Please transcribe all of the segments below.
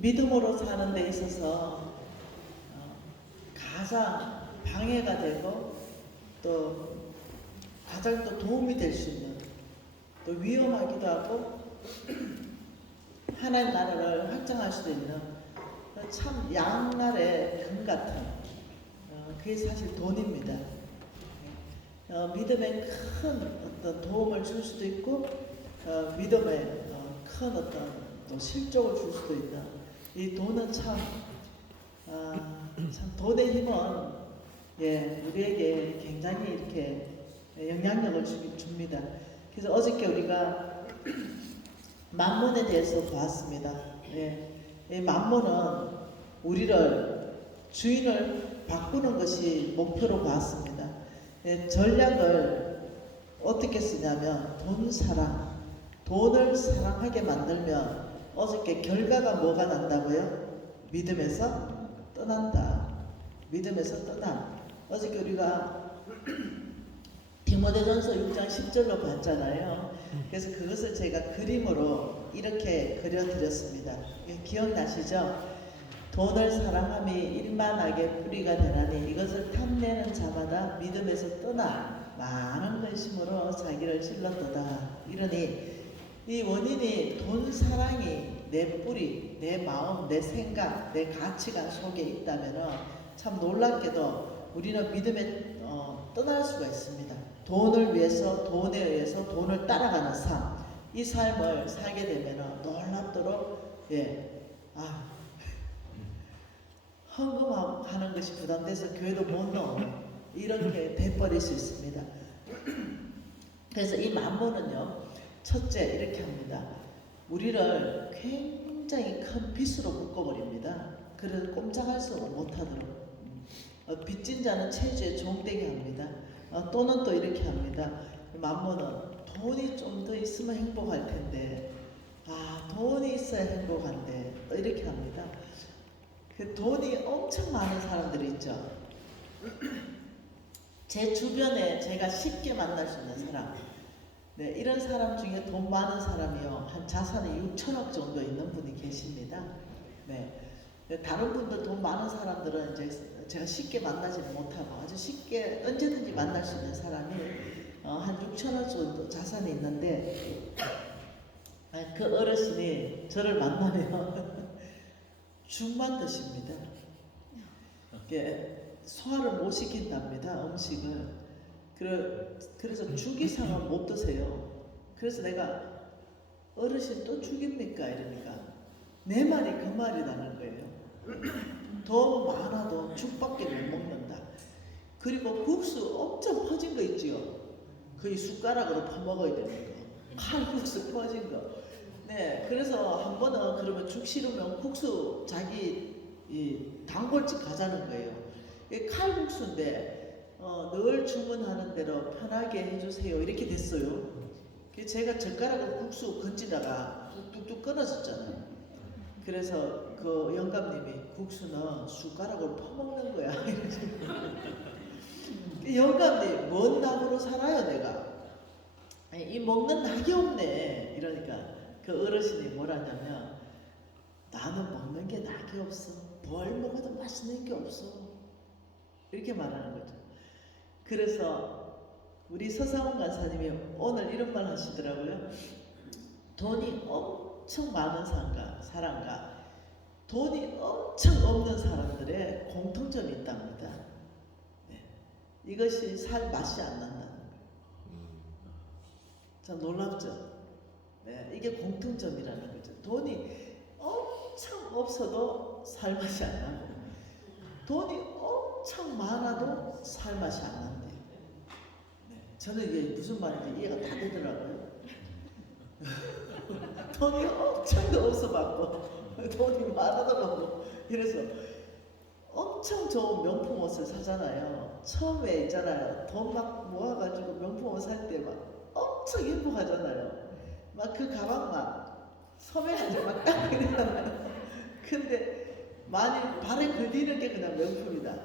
믿음으로 사는 데 있어서 가장 방해가 되고 또 가장 또 도움이 될 수 있는, 또 위험하기도 하고 하나님 나라를 확장할 수도 있는 참 양날의 금 같은 그게 사실 돈입니다. 믿음에 큰 어떤 도움을 줄 수도 있고 믿음에 큰 어떤 또 실족을 줄 수도 있다. 이 돈은 참 돈의 힘은 우리에게 굉장히 이렇게 영향력을 줍니다. 그래서 어저께 우리가 만몬에 대해서 보았습니다. 이 만몬은 우리를 주인을 바꾸는 것이 목표로 보았습니다. 전략을 어떻게 쓰냐면 돈 사랑, 돈을 사랑하게 만들면 어저께 결과가 뭐가 난다고요? 믿음에서 떠난다. 믿음에서 떠나. 어저께 우리가 디모데전서 6장 10절로 봤잖아요. 그래서 그것을 제가 그림으로 이렇게 그려드렸습니다. 기억나시죠? 돈을 사랑함이 일만하게 뿌리가 되나니 이것을 탐내는 자마다 믿음에서 떠나 많은 근심으로 자기를 찔렀도다. 이러니 이 원인이 돈 사랑이 내 뿌리, 내 마음, 내 생각, 내 가치관 속에 있다면 참 놀랍게도 우리는 믿음에 떠날 수가 있습니다. 돈을 위해서, 돈에 의해서 돈을 따라가는 삶, 이 삶을 살게 되면 놀랍도록 헌금하는 것이 부담돼서 교회도 못 넣는 이렇게 돼버릴 수 있습니다. 그래서 이 만몬은요, 첫째 이렇게 합니다. 우리를 굉장히 큰 빚으로 묶어버립니다. 그래서 꼼짝할 수 못하도록. 빚진 자는 체주에 종되게 합니다. 또는 또 이렇게 합니다. 만몬은 돈이 좀 더 있으면 행복할 텐데, 돈이 있어야 행복한데, 또 이렇게 합니다. 그 돈이 엄청 많은 사람들이 있죠. 제 주변에 제가 쉽게 만날 수 있는 사람, 이런 사람 중에 돈 많은 사람이요, 한 자산이 6천억 정도 있는 분이 계십니다. 다른 분들 돈 많은 사람들은 이제 제가 쉽게 만나지는 못하고 아주 쉽게 언제든지 만날 수 있는 사람이 한 6천억 정도 자산이 있는데, 그 어르신이 저를 만나면 죽만 드십니다. 소화를 못 시킨답니다, 음식을. 그래서 죽 이상은 못 드세요. 그래서 내가 어르신 또 죽입니까? 이러니까 내 말이 그 말이라는 거예요. 더 많아도 죽밖에 못 먹는다. 그리고 국수 엄청 퍼진 거 있지요. 거의 숟가락으로 퍼먹어야 되는 거. 칼국수 퍼진 거. 그래서 한 번은 그러면 죽 싫으면 국수 자기 단골집 가자는 거예요. 칼국수인데 늘 주문하는 대로 편하게 해주세요. 이렇게 됐어요. 제가 젓가락으로 국수 건지다가 뚝뚝뚝 끊어졌잖아요. 그래서 그 영감님이 국수는 숟가락으로 퍼먹는 거야. 영감님, 뭔 낙으로 살아요, 내가? 이 먹는 낙이 없네. 이러니까 그 어르신이 뭐라냐면, 나는 먹는 게 낙이 없어. 뭘 먹어도 맛있는 게 없어. 이렇게 말하는 거죠. 그래서 우리 서상훈 간사님이 오늘 이런 말 하시더라고요. 돈이 엄청 많은 사람과 돈이 엄청 없는 사람들의 공통점이 있답니다. 이것이 살 맛이 안 난다는 거예요. 참 놀랍죠? 이게 공통점이라는 거죠. 돈이 엄청 없어도 살 맛이 안 나고, 돈이 엄청 많아도 살 맛이 안 난대요. 저는 이게 무슨 말인지 이해가 다 되더라고요. 돈이 엄청 더 없어 봤고, 돈이 많아도 많고, 이래서 엄청 좋은 명품 옷을 사잖아요. 처음에 있잖아요. 돈 막 모아가지고 명품 옷 살 때 막 엄청 행복하잖아요. 막 그 가방 막 소매가지고 막 딱 이러잖아요. 근데 많이 발에 걸리는 게 그냥 명품이다.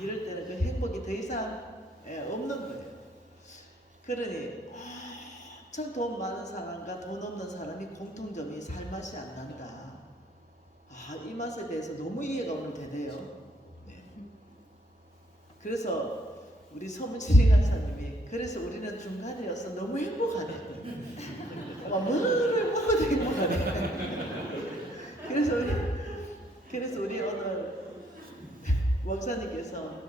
이럴 때는 그 행복이 더 이상 없는 거예요. 그러니 엄청 돈 많은 사람과 돈 없는 사람이 공통점이 살맛이 안 난다. 이 맛에 대해서 너무 이해가 오늘 되네요. 네. 그래서 우리 서문진이 간사님이 그래서 우리는 중간이어서 너무 행복하네. 뭐를 먹어도 행복하네. 그래서 우리 오늘 목사님께서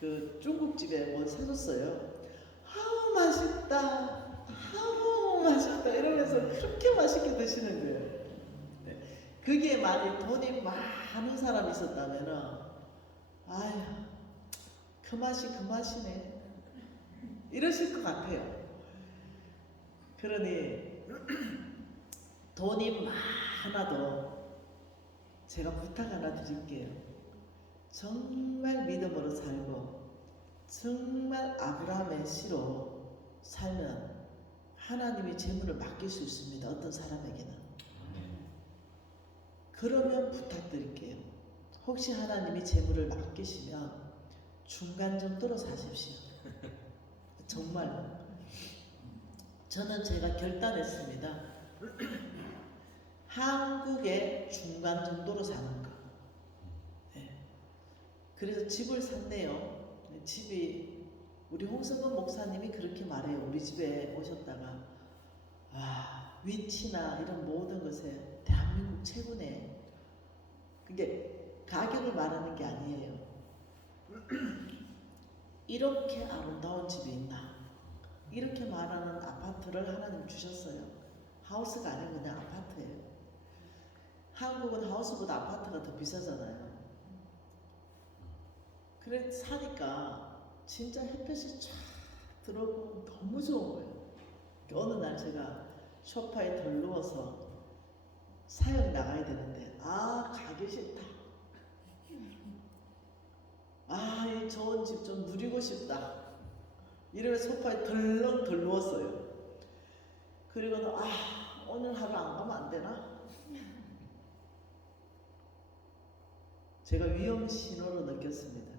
그 중국집에 뭐 사줬어요. 아우 맛있다, 아우 맛있다 이러면서 그렇게 맛있게 드시는 거예요. 네. 거기에 만약 돈이 많은 사람이 있었다면은 아유 그 맛이 그 맛이네 이러실 것 같아요. 그러니 돈이 많아도 제가 부탁 하나 드릴게요. 정말 믿음으로 살고 정말 아브라함의 씨로 살면 하나님이 재물을 맡길 수 있습니다. 어떤 사람에게는. 그러면 부탁드릴게요. 혹시 하나님이 재물을 맡기시면 중간 정도로 사십시오. 정말 저는 제가 결단했습니다. 한국의 중간 정도로 사는 거. 네. 그래서 집을 샀네요. 집이 우리 홍성근 목사님이 그렇게 말해요. 우리 집에 오셨다가 위치나 이런 모든 것에 대한민국 최고네. 그게 가격을 말하는 게 아니에요. 이렇게 아름다운 집이 있나? 이렇게 말하는 아파트를 하나님 주셨어요. 하우스가 아니고 그냥 아파트예요. 한국은 하우스보다 아파트가 더 비싸잖아요. 그래 사니까 진짜 햇볕이 쫙 들어오고 너무 좋은 거예요. 어느 날 제가 소파에 덜 누워서 사역 나가야 되는데 가기 싫다. 이 좋은 집 좀 누리고 싶다. 이러면 소파에 덜렁 누웠어요. 그리고는 오늘 하루 안 가면 안 되나? 제가 위험 신호를 느꼈습니다.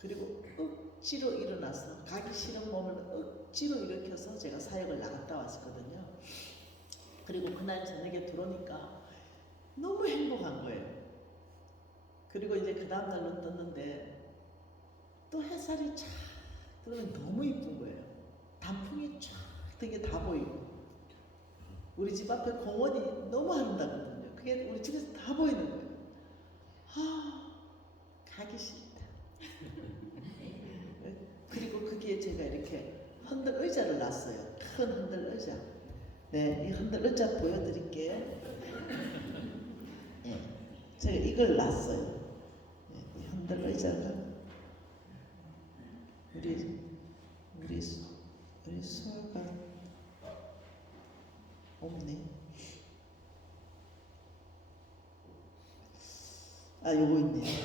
그리고 억지로 일어나서 가기 싫은 몸을 억지로 일으켜서 제가 사역을 나갔다 왔었거든요. 그리고 그날 저녁에 들어오니까 너무 행복한 거예요. 그리고 이제 그 다음날 눈 떴는데 또 햇살이 쫙 들어오면 너무 이쁜 거예요. 단풍이 쫙 되게 다 보이고 우리 집 앞에 공원이 너무 아름답거든요. 그게 우리 집에서 다 보이는 거예요. 가기 싫다. 그리고 거기에 제가 이렇게 흔들 의자를 놨어요. 큰 흔들 의자. 네, 이 흔들 의자 보여드릴게요. 네, 제가 이걸 놨어요. 네, 이 흔들 의자가 우리 수아가 없네. 요거 있네요.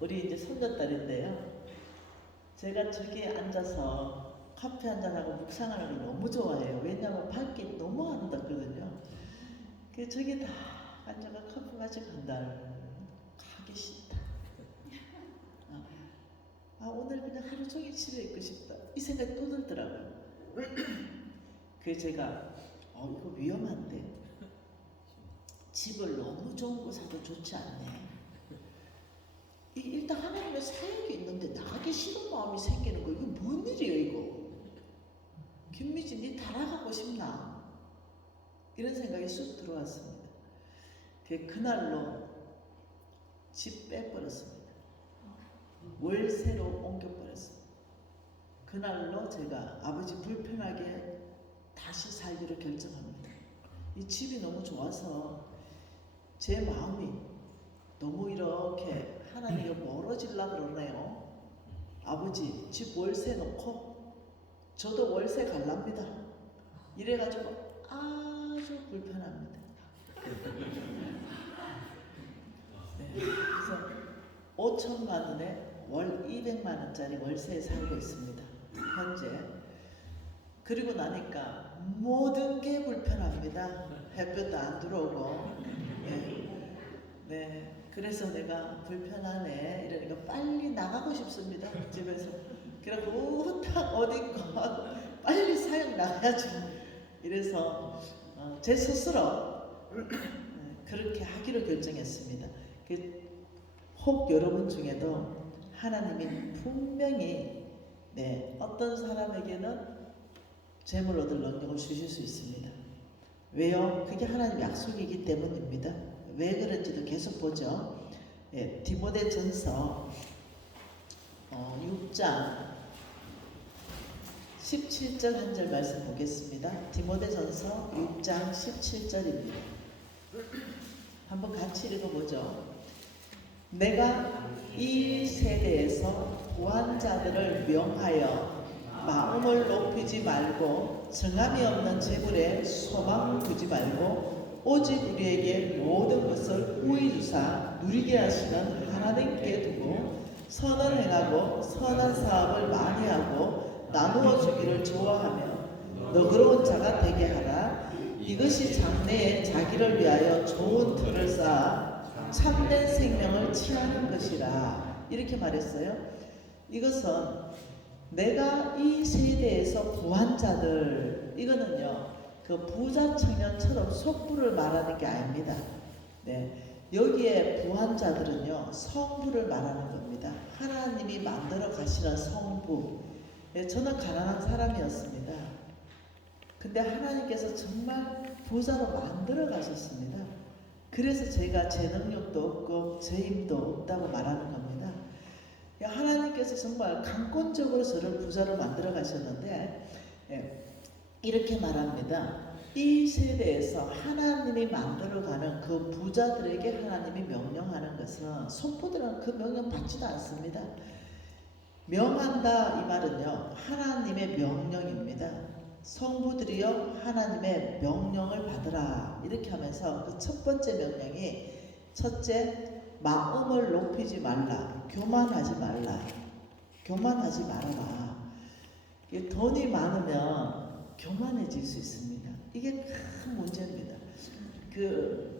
우리 이제 손녀딸인데요. 제가 저기에 앉아서 커피 한잔하고 묵상하는 걸 너무 좋아해요. 왜냐하면 밖이 너무 아름답거든요. 그래서 저기 다 앉아가 커피 마시고 간다. 가기 싫다. 오늘 그냥 하루 종일 집에 있고 싶다. 이 생각이 또 들더라고요. 그래서 제가 이거 위험한데 집을 너무 좋은 곳 사도 좋지 않네. 일단 하나님의 사역이 있는데 나가기 싫은 마음이 생기는 거 이거 뭔 일이야 이거. 김미지 니 달아가고 싶나? 이런 생각이 쑥 들어왔습니다. 그날로 집 빼버렸습니다. 월세로 옮겨버렸습니다. 그날로 제가 아버지 불편하게 다시 살기로 결정합니다. 이 집이 너무 좋아서 제 마음이 너무 이렇게 하나님과 멀어지려고 그러네요. 아버지 집 월세 놓고 저도 월세 갈랍니다. 이래가지고 아주 불편합니다. 네, 그래서 5천만 원에 월 200만 원짜리 월세에 살고 있습니다. 현재. 그리고 나니까 모든 게 불편합니다. 햇볕도 안 들어오고. 네. 그래서 내가 불편하네 이러니까 빨리 나가고 싶습니다. 집에서. 그래갖고 후딱 어딘가 빨리 사역 나가야죠. 이래서 제 스스로 그렇게 하기로 결정했습니다. 혹 여러분 중에도 하나님이 분명히 어떤 사람에게는 재물 얻을 능력을 주실 수 있습니다. 왜요? 그게 하나님의 약속이기 때문입니다. 왜 그런지도 계속 보죠. 디모데전서 6장 17절 한 절 말씀 보겠습니다. 디모데전서 6장 17절입니다. 한번 같이 읽어보죠. 내가 이 세대에서 구한 자들을 명하여 마음을 높이지 말고 정함이 없는 재물에 소망을 두지 말고 오직 우리에게 모든 것을 후히 주사 누리게 하시는 하나님께 두고 선을 행하고 선한 사업을 많이 하고 나누어 주기를 좋아하며 너그러운 자가 되게 하라. 이것이 장래에 자기를 위하여 좋은 틀을 쌓아 참된 생명을 취하는 것이라. 이렇게 말했어요. 이것은 내가 이 세대에서 구한 자들, 이거는요 그 부자 청년처럼 속부를 말하는 게 아닙니다. 여기에 구한 자들은요 성부를 말하는 겁니다. 하나님이 만들어 가시는 성부. 저는 가난한 사람이었습니다. 근데 하나님께서 정말 부자로 만들어 가셨습니다. 그래서 제가 제 능력도 없고 제 힘도 없다고 말하는 겁니다. 하나님께서 정말 강권적으로 저를 부자로 만들어 가셨는데 이렇게 말합니다. 이 세대에서 하나님이 만들어가는 그 부자들에게 하나님이 명령하는 것은 손부들은 그 명령 받지도 않습니다. 명한다 이 말은요 하나님의 명령입니다. 성부들이여 하나님의 명령을 받으라. 이렇게 하면서 그 첫 번째 명령이 첫째, 마음을 높이지 말라. 교만하지 말라. 교만하지 말아라. 돈이 많으면 교만해질 수 있습니다. 이게 큰 문제입니다.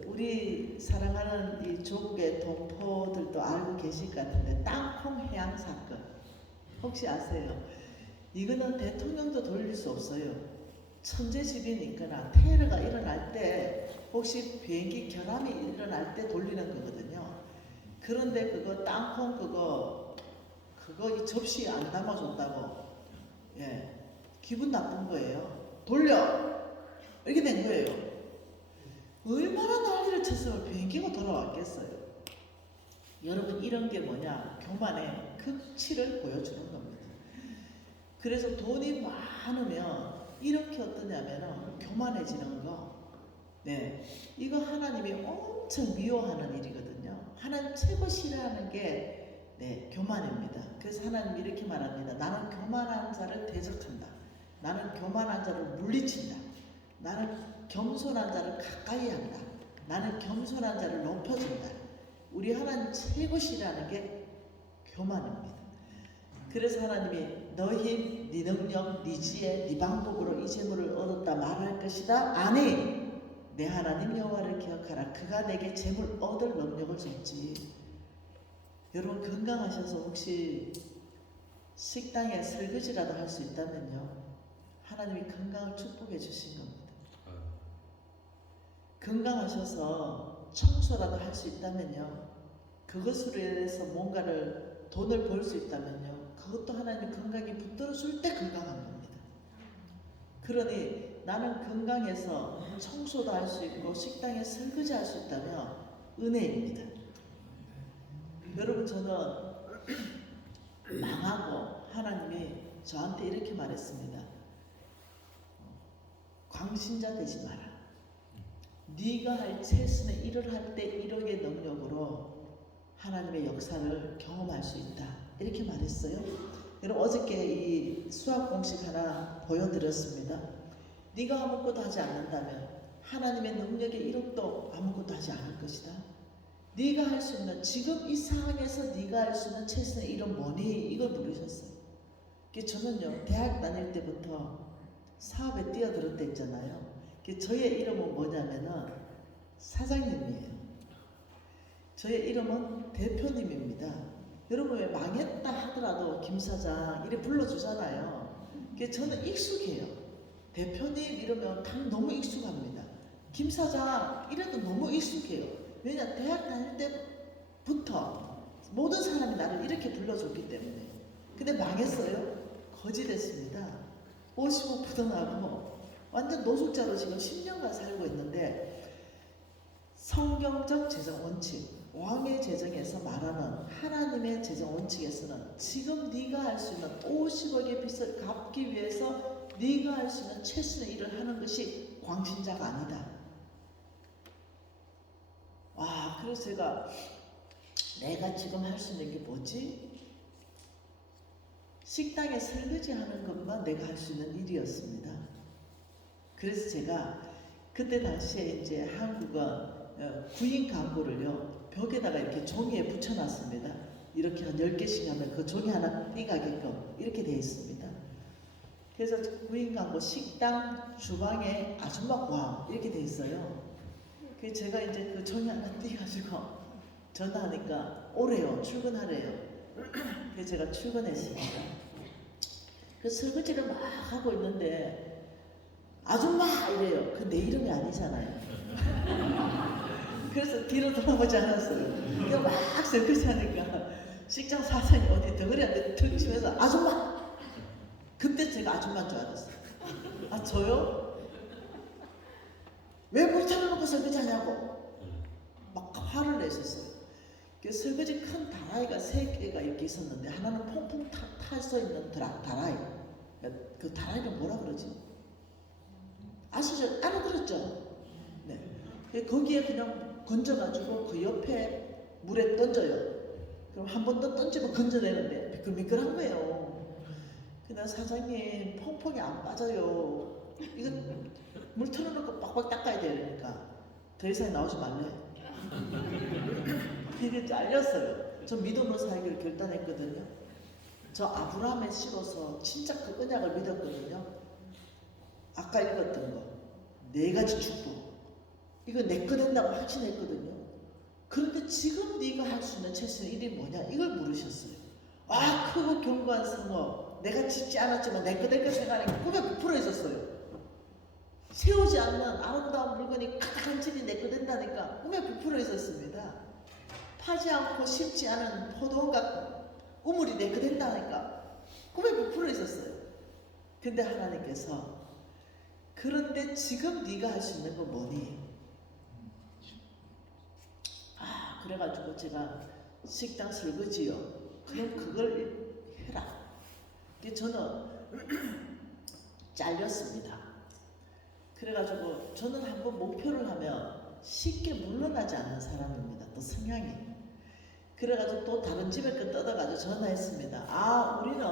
우리 사랑하는 이 조국의 동포들도 알고 계실 것 같은데 땅콩 해양 사건 혹시 아세요? 이거는 대통령도 돌릴 수 없어요. 천재지변이 있거나 테러가 일어날 때 혹시 비행기 결함이 일어날 때 돌리는 거거든요. 그런데 그거 땅콩 그거 이 접시에 안 담아줬다고 기분 나쁜 거예요. 돌려! 이렇게 된 거예요. 얼마나 난리를 쳤으면 비행기가 돌아왔겠어요. 여러분 이런 게 뭐냐? 교만의 극치를 보여주는 겁니다. 그래서 돈이 많으면 이렇게 어떠냐면 교만해지는 거. 이거 하나님이 엄청 미워하는 일이거든요. 하나님 최고 싫어하는 게 교만입니다. 그래서 하나님이 이렇게 말합니다. 나는 교만한 자를 대적한다. 나는 교만한 자를 물리친다. 나는 겸손한 자를 가까이 한다. 나는 겸손한 자를 높여준다. 우리 하나님 최고 싫어하는 게 교만입니다. 그래서 하나님이 너희 네 능력, 네 지혜, 네 방법으로 이 재물을 얻었다 말할 것이다. 아니, 내 하나님 여호와를 기억하라. 그가 내게 재물 얻을 능력을 줬지. 여러분 건강하셔서 혹시 식당에 설거지라도 할 수 있다면요. 하나님이 건강을 축복해 주신 겁니다. 건강하셔서 청소라도 할 수 있다면요. 그것으로 인해서 뭔가를 돈을 벌 수 있다면요. 그것도 하나님이 건강이 붙들어 줄 때 건강한 겁니다. 그러니 나는 건강해서 청소도 할 수 있고 식당에 설거지 할 수 있다면 은혜입니다. 여러분 저는 망하고 하나님이 저한테 이렇게 말했습니다. 광신자 되지 마라. 네가 할 최선의 일을 할 때 1억의 능력으로 하나님의 역사를 경험할 수 있다. 이렇게 말했어요. 여러분 어저께 이 수학 공식 하나 보여드렸습니다. 네가 아무것도 하지 않는다면 하나님의 능력의 1억도 아무것도 하지 않을 것이다. 네가 할 수 있는 지금 이 상황에서 네가 할 수 있는 최선의 일은 뭐니? 이걸 물으셨어요. 저는요 대학 다닐 때부터 사업에 뛰어들었다 했잖아요. 저의 이름은 뭐냐면은 사장님이에요. 저의 이름은 대표님입니다. 여러분 왜 망했다 하더라도 김 사장 이래 불러주잖아요. 저는 익숙해요. 대표님 이러면 당 너무 익숙합니다. 김 사장 이래도 너무 익숙해요. 왜냐 대학 다닐 때부터 모든 사람이 나를 이렇게 불러줬기 때문에. 근데 망했어요. 거지됐습니다. 55 부도나고 완전 노숙자로 지금 10년간 살고 있는데, 성경적 재정 원칙, 왕의 재정에서 말하는 하나님의 재정 원칙에서는 지금 네가 할 수 있는 50억의 빚을 갚기 위해서 네가 할 수 있는 최선의 일을 하는 것이 광신자가 아니다. 와, 그래서 제가 내가 지금 할 수 있는 게 뭐지? 식당에 설거지 하는 것만 내가 할 수 있는 일이었습니다. 그래서 제가 그때 당시에 이제 한국은 구인 광고를요 벽에다가 이렇게 종이에 붙여놨습니다. 이렇게 한 10개씩 하면 그 종이 하나 띄가게끔 이렇게 되어 있습니다. 그래서 구인 광고 식당 주방에 아줌마 구함 이렇게 되어 있어요. 그래서 제가 이제 그 종이 하나 띄가지고 전화하니까 오래요. 출근하래요. 그래서 제가 출근했습니다. 그 설거지를 막 하고 있는데 아줌마 이래요. 그 내 이름이 아니잖아요. 그래서 뒤로 돌아보지 않았어요. 그냥 막 설거지 하니까 식당 사장이 어디 덩어리한테 턱 치면서 아줌마! 그때 제가 아줌마인 줄 알았어요. 아 저요? 왜 물 틀어놓고 설거지 하냐고 막 화를 내셨어요. 그 설거지 큰 다라이가 3개가 이렇게 있었는데 하나는 퐁퐁 타서 있는 다라이. 그 다라이는 뭐라 그러지? 아시죠? 알아들었죠? 네. 거기에 그냥 건져가지고 그 옆에 물에 던져요. 그럼 한 번 더 던지면 건져내는데 미끌미끌한 거예요. 그날 사장님 퐁퐁이 안 빠져요. 이거 물 틀어놓고 빡빡 닦아야 되니까 더 이상 나오지 말래. 되게 잘렸어요. 저 믿음으로 살기를 결단했거든요. 저 아브라함의 씨로서 진짜 그 언약을 믿었거든요. 아까 읽었던 거 4가지 축복 이거 내 거 된다고 확신했거든요. 그런데 지금 네가 할 수 있는 최선의 일이 뭐냐 이걸 물으셨어요. 아 크고 견고한 성읍 내가 짓지 않았지만 내 거 될 거 생각하니까 꿈에 부풀어 있었어요. 세우지 않는 아름다운 물건이 가득한 집이 내 거 된다니까 꿈에 부풀어 있었습니다. 파지 않고 심지 않은 포도원과 우물이 내 거 된다니까 꿈에 부풀어 있었어요. 근데 하나님께서 그런데 지금 네가 할 수 있는 건 뭐니? 아 그래가지고 제가 식당 설거지요. 그럼 그걸 해라. 저는 잘렸습니다. 그래가지고 저는 한번 목표를 하면 쉽게 물러나지 않는 사람입니다. 또 성향이. 그래가지고 또 다른 집에 그 뜯어가지고 전화했습니다. 아 우리는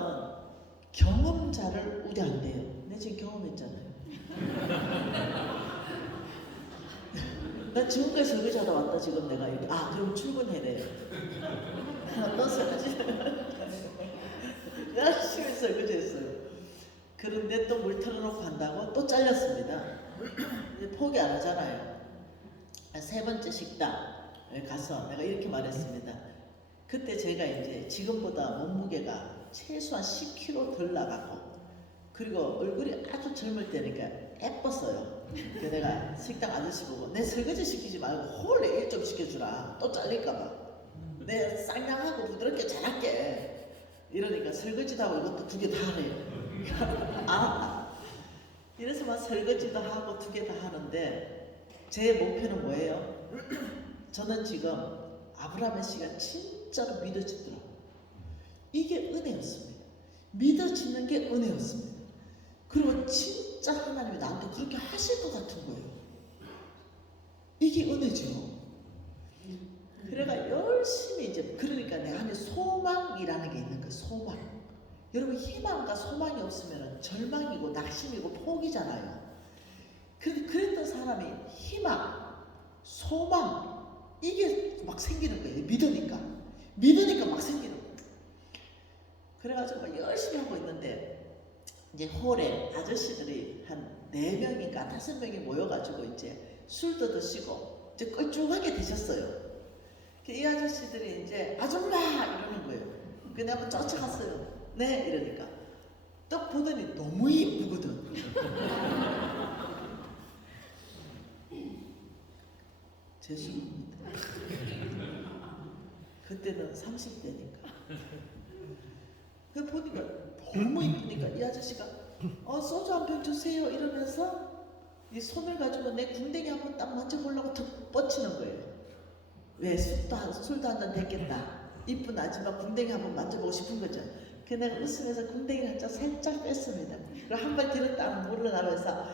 경험자를 우대한대요. 내 지금 경험했잖아요. 나 지금까지 설거지하다 왔다 지금 내가 이렇게 아 그럼 출근해래요. 또 설거지 열심히 설거지했어요. 그런데 또 물 틀어놓고 한다고 또 잘렸습니다. 이제 포기 안 하잖아요. 3번째 식당에 가서 내가 이렇게 말했습니다. 그때 제가 이제 지금보다 몸무게가 최소한 10kg 덜 나가고 그리고 얼굴이 아주 젊을 때니까 예뻤어요. 그래서 내가 식당 아저씨 보고 내 설거지 시키지 말고 홀에 일 좀 시켜주라. 또 잘릴까봐. 내 쌍냥하고 부드럽게 잘할게. 이러니까 설거지도 하고 이것도 2개 다 하래요. 아, 이래서 막 설거지도 하고 2개 다 하는데 제 목표는 뭐예요? 저는 지금 아브라함의 씨가 진짜로 믿어지더라고요. 이게 은혜였습니다. 믿어지는 게 은혜였습니다. 그리고 진짜 하나님이 나한테 그렇게 하실 것 같은 거예요. 이게 은혜죠. 그래가 열심히 이제 그러니까 내 안에 소망이라는 게 있는 거예요. 소망. 여러분 희망과 소망이 없으면 절망이고 낙심이고 포기잖아요. 그랬던 사람이 희망, 소망 이게 막 생기는 거예요. 믿으니까 막 생기는 거예요. 그래가지고 막 열심히 하고 있는데 이제 홀에 아저씨들이 한 4명인가 5명이 모여가지고 이제 술도 드시고 이제 껄쭉하게 드셨어요. 이 아저씨들이 이제 아줌마 이러는 거예요. 그래서 한번 쫓아갔어요. 네 이러니까 딱 보더니 너무 이쁘거든. 재수입니다. 그때는 30대니까. 그 보니까 너무 이쁘니까 이 아저씨가 소주 한 병 주세요 이러면서 이 손을 가지고 내 궁뎅이 한번 딱 만져보려고 툭 뻗치는 거예요. 왜? 술도 한 잔 됐겠다. 이쁜 아줌마 궁뎅이 한번 만져보고 싶은 거죠. 그 내가 웃으면서 궁뎅이를 살짝 뺐습니다. 그리고 한 발 뒤로 딱 물러나면서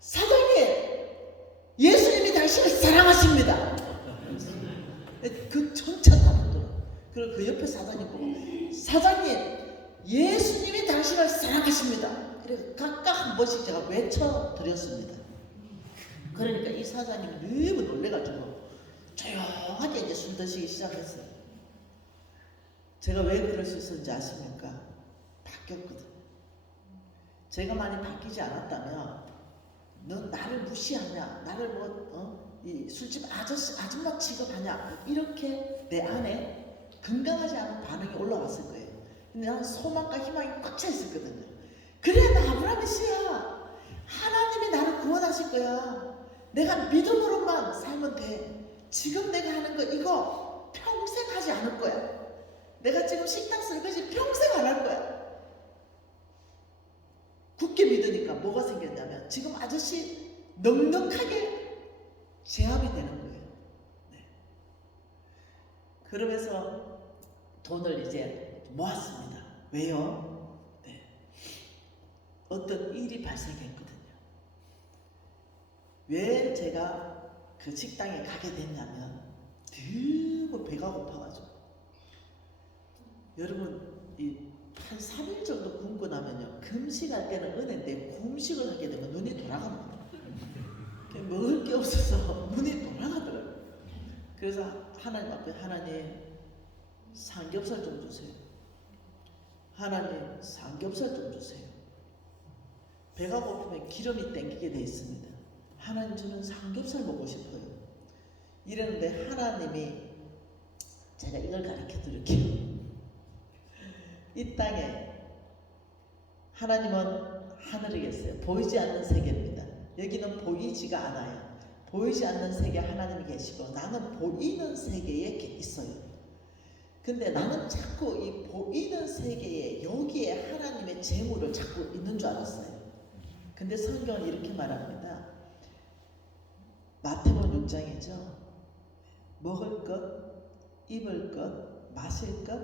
사장님! 예수님이 당신을 사랑하십니다. 그 전차 다 보더라. 그리고 그 옆에 사장님 보고 사장님! 예수님이 당신을 사랑하십니다. 그래서 각각 한 번씩 제가 외쳐드렸습니다. 그러니까 이 사장님이 너무 놀래가지고 조용하게 이제 술 드시기 시작했어요. 제가 왜 그럴 수 있었는지 아십니까? 바뀌었거든. 제가 많이 바뀌지 않았다면 넌 나를 무시하냐, 나를 이 술집 아줌마 취급하냐, 이렇게 내 안에 건강하지 않은 반응이 올라왔을 거예요. 근데 나는 소망과 희망이 꽉 차 있었거든요. 그래, 나 아브라함의 씨야. 하나님이 나를 구원하실 거야. 내가 믿음으로만 살면 돼. 지금 내가 하는 거 이거 평생 하지 않을 거야. 내가 지금 식당 설거지 평생 안 할 거야. 굳게 믿으니까 뭐가 생겼냐면 지금 아저씨 넉넉하게 제압이 되는 거예요. 네. 그러면서 돈을 이제 모았습니다. 왜요? 네. 어떤 일이 발생했거든요. 왜 제가 그 식당에 가게 됐냐면 너무 배가 고파가지고 여러분 한 3일 정도 굶고 나면요 금식할 때는 은혜인데 굶식을 하게 되면 눈이 돌아갑니다. 먹을 게 없어서 눈이 돌아가더라고요. 그래서 하나님 앞에 하나님 삼겹살 좀 주세요. 하나님 삼겹살 좀 주세요. 배가 고프면 기름이 땡기게 돼 있습니다. 하나님 저는 삼겹살 먹고 싶어요. 이랬는데 하나님이 제가 이걸 가르쳐 드릴게요. 이 땅에 하나님은 하늘에 계세요. 보이지 않는 세계입니다. 여기는 보이지가 않아요. 보이지 않는 세계 하나님이 계시고 나는 보이는 세계에 있어요. 근데 나는 자꾸 이 보이는 세계에 여기에 하나님의 재물을 자꾸 있는 줄 알았어요. 근데 성경은 이렇게 말합니다. 마태복음 6장이죠. 먹을 것, 입을 것, 마실 것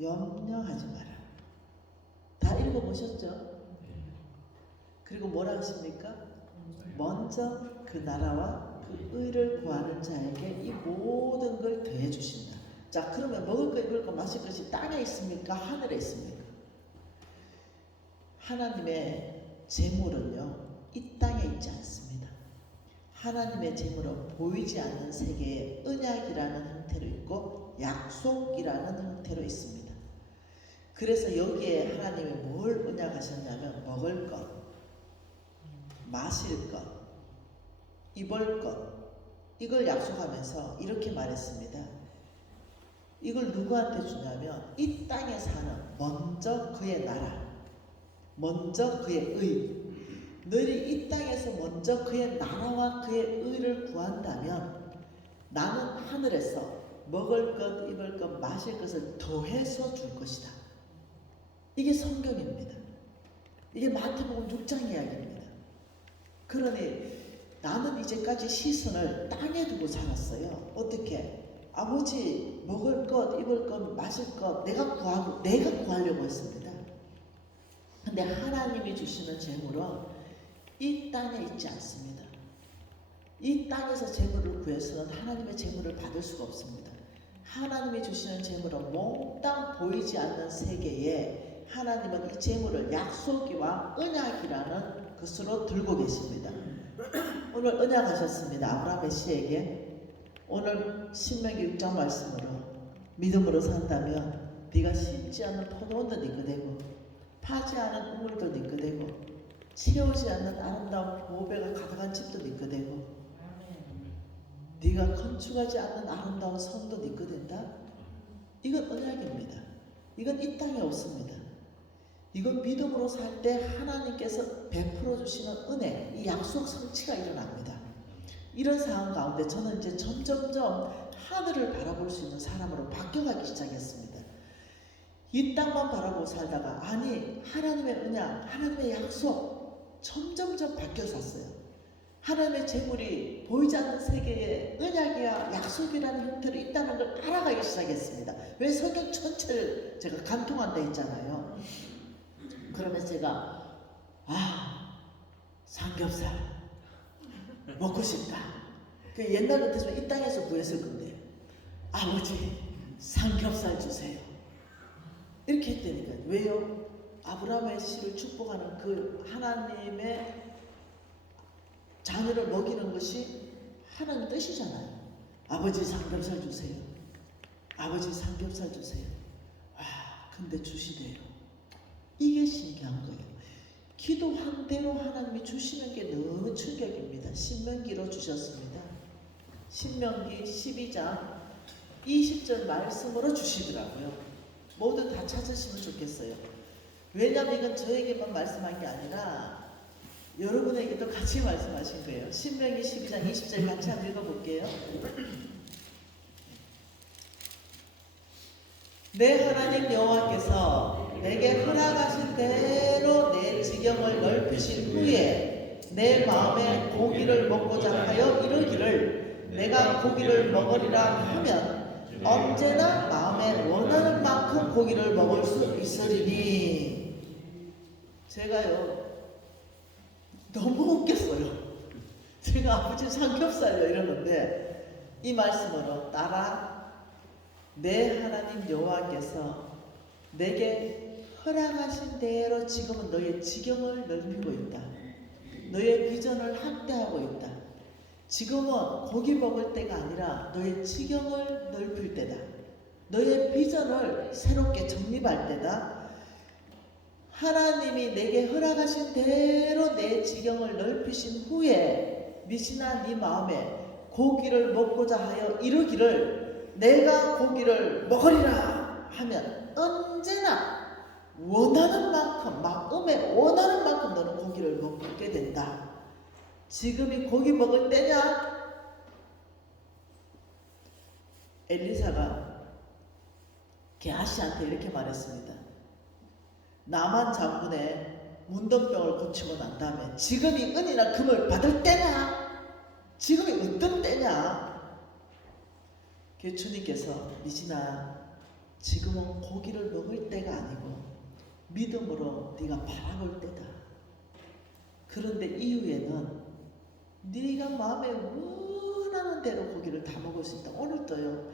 염려하지 마라. 다 읽어보셨죠? 그리고 뭐라 하십니까? 먼저 그 나라와 그 의를 구하는 자에게 이 모든 걸 더해 주신다. 자, 그러면 먹을 것, 입을 것, 마실 것이 땅에 있습니까? 하늘에 있습니까? 하나님의 재물은요, 이 땅에 있지 않습니다. 하나님의 재물은 보이지 않는 세계에 언약이라는 형태로 있고 약속이라는 형태로 있습니다. 그래서 여기에 하나님이 뭘 언약하셨냐면 먹을 것, 마실 것, 입을 것, 이걸 약속하면서 이렇게 말했습니다. 이걸 누구한테 주냐면 이 땅에 사는 먼저 그의 나라, 먼저 그의 의, 너희 이 땅에서 먼저 그의 나라와 그의 의를 구한다면 나는 하늘에서 먹을 것, 입을 것, 마실 것을 더해서 줄 것이다. 이게 성경입니다. 이게 마태복음 6장 이야기입니다. 그러니 나는 이제까지 시선을 땅에 두고 살았어요. 어떻게? 아버지 먹을 것, 입을 것, 마실 것 내가 구하려고 했습니다. 근데 하나님이 주시는 재물은 이 땅에 있지 않습니다. 이 땅에서 재물을 구해서는 하나님의 재물을 받을 수가 없습니다. 하나님이 주시는 재물은 몽땅 보이지 않는 세계에 하나님은 이 재물을 약속이와 언약이라는 것으로 들고 계십니다. 오늘 언약하셨습니다. 아브라함의 씨에게 오늘 신명기 6장 말씀으로 믿음으로 산다면 네가 심지 않는 포도원도 네거 되고 파지 않은 우물도 네거 되고 채우지 않는 아름다운 보배가 가득한 집도 네거 되고 네가 건축하지 않는 아름다운 성도 네거 된다. 이건 언약입니다. 이건 이 땅에 없습니다. 이건 믿음으로 살 때 하나님께서 베풀어 주시는 은혜, 이 약속 성취가 일어납니다. 이런 상황 가운데 저는 이제 점점점 하늘을 바라볼 수 있는 사람으로 바뀌어가기 시작했습니다. 이 땅만 바라보고 살다가 아니 하나님의 언약, 하나님의 약속 점점점 바뀌어 샀어요. 하나님의 재물이 보이지 않는 세계에 언약이야 약속이라는 형태로 있다는 걸 알아가기 시작했습니다. 왜 성경 전체를 제가 간통한다 했잖아요. 그러면서 제가 삼겹살 먹고 싶다. 그 옛날 같았으면 이 땅에서 구했을 건데 아버지 삼겹살 주세요. 이렇게 했다니까요. 왜요? 아브라함의 씨를 축복하는 그 하나님의 자녀를 먹이는 것이 하나님 뜻이잖아요. 아버지 삼겹살 주세요. 아버지 삼겹살 주세요. 와, 근데 주시대요. 이게 신기한 거예요. 기도한 대로 하나님이 주시는 게 너무 충격입니다. 신명기로 주셨습니다. 신명기 12장 20절 말씀으로 주시더라고요. 모두 다 찾으시면 좋겠어요. 왜냐하면 이건 저에게만 말씀한 게 아니라 여러분에게도 같이 말씀하신 거예요. 신명기 12장 20절 같이 한번 읽어볼게요. 내 하나님 여호와께서 내게 허락하신 대로 내 지경을 넓히신 후에 내 마음에 고기를 먹고자 하여 이르기를 내가 고기를 먹으리라 하면 언제나 마음에 원하는 만큼 고기를 먹을 수 있으리니. 제가요 너무 웃겼어요. 제가 아버지 삼겹살요 이러는데 이 말씀으로 따라 내 하나님 여호와께서 내게 허락하신 대로 지금은 너의 지경을 넓히고 있다. 너의 비전을 확대하고 있다. 지금은 고기 먹을 때가 아니라 너의 지경을 넓힐 때다. 너의 비전을 새롭게 정립할 때다. 하나님이 내게 허락하신 대로 내 지경을 넓히신 후에 미시나 네 마음에 고기를 먹고자 하여 이르기를 내가 고기를 먹으리라 하면 언제나 원하는 만큼 마음에 원하는 만큼 너는 고기를 먹게 된다. 지금이 고기 먹을 때냐? 엘리사가 게하시한테 이렇게 말했습니다. 나만 장군의 문둥병을 고치고 난 다음에 지금이 은이나 금을 받을 때냐? 지금이 어떤 때냐? 그 주님께서 미진아 지금은 고기를 먹을 때가 아니고 믿음으로 네가 바라볼 때다. 그런데 이후에는 네가 마음에 원하는 대로 고기를 다 먹을 수 있다. 오늘도요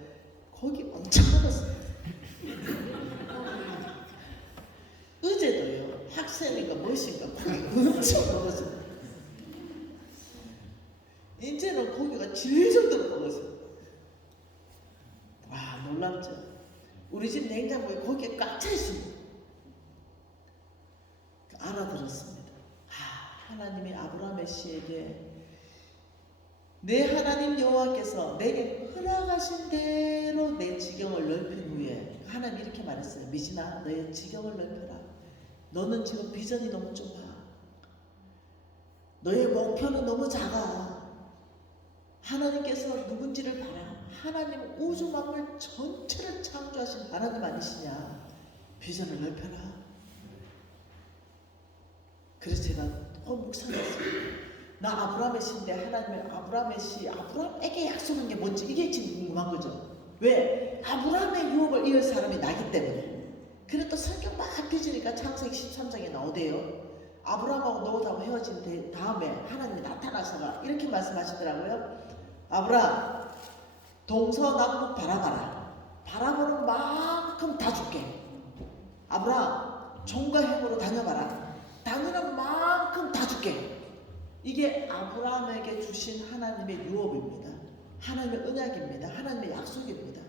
고기 엄청 먹었어요. 어제도요 학생인가 무엇인가 고기 엄청 먹었어요. 이제는 고기가 질릴 정도로 먹었어요. 와 놀랍죠. 우리 집 냉장고에 고기가 꽉 차 있습니다. 알아들었습니다. 하나님이 아브라함의 씨에게 내 하나님 여호와께서 내게 허락하신 대로 내 지경을 넓힌 후에 하나님 이렇게 말했어요. 미진아 너의 지경을 넓혀라. 너는 지금 비전이 너무 좁아. 너의 목표는 너무 작아. 하나님께서 누군지를 봐라. 하나님 우주 만물 전체를 창조하신 하나님 아니시냐. 비전을 넓혀라. 그래서 제가 묵상했어요. 나 아브라함의 씨인데 하나님은 아브라함의 씨, 아브라함에게 약속한 게 뭔지 이게 지금 궁금한 거죠. 왜? 아브라함의 유업을 이을 사람이 나기 때문에. 그래 또 성경 막 펴지니까 창세기 13장에 나오대요. 아브라함하고 노하고 헤어진 다음에 하나님이 나타나서가 이렇게 말씀하시더라고요. 아브라함 동서남북 바라봐라. 바라보는 만큼 다 줄게. 아브라함 종과 행으로 다녀봐라. 다니는 만큼 다 줄게. 이게 아브라함에게 주신 하나님의 유업입니다. 하나님의 언약입니다. 하나님의 약속입니다.